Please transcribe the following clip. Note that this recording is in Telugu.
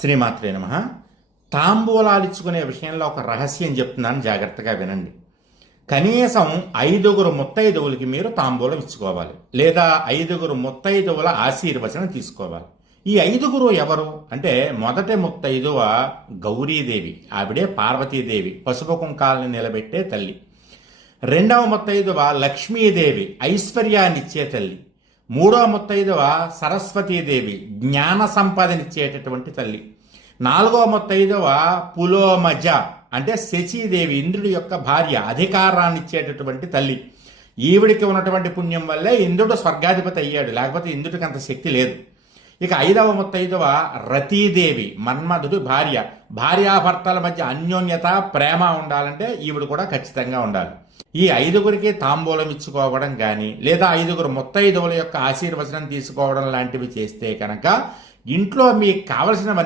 శ్రీమాత్రే నమః. తాంబూలాలు ఇచ్చుకునే విషయంలో ఒక రహస్యం చెప్తున్నాను, జాగ్రత్తగా వినండి. కనీసం 5 ముత్తైదువులకి మీరు తాంబూలం ఇచ్చుకోవాలి, లేదా 5 ముత్తైదువుల ఆశీర్వచనం తీసుకోవాలి. ఈ 5 ఎవరు అంటే, మొదటి ముత్తైదువ గౌరీదేవి, ఆవిడే పార్వతీదేవి, పసుపు కుంకాలను నిలబెట్టే తల్లి. రెండవ ముత్తైదువ లక్ష్మీదేవి, ఐశ్వర్యాన్నిచ్చే తల్లి. మూడవ ముత్తైదువ సరస్వతీదేవి, జ్ఞాన సంపదనిచ్చేటటువంటి తల్లి. నాలుగవ ముత్తైదువ పులోమజ అంటే శచీదేవి, ఇంద్రుడి యొక్క భార్య, అధికారాన్ని ఇచ్చేటటువంటి తల్లి. ఈవిడికి ఉన్నటువంటి పుణ్యం వల్లే ఇంద్రుడు స్వర్గాధిపతి అయ్యాడు, లేకపోతే ఇంద్రుడికి అంత శక్తి లేదు. ఇక 5వ ముత్తైదువ రతీదేవి, మన్మధుడి భార్య. భార్యాభర్తల మధ్య అన్యోన్యత, ప్రేమ ఉండాలంటే ఈవిడ కూడా ఖచ్చితంగా ఉండాలి. ఈ 5 తాంబూలం ఇచ్చుకోవడం కానీ, లేదా 5 ముత్తైదువుల యొక్క ఆశీర్వచనం తీసుకోవడం లాంటివి చేస్తే కనుక ఇంట్లో మీకు కావలసినవన్నీ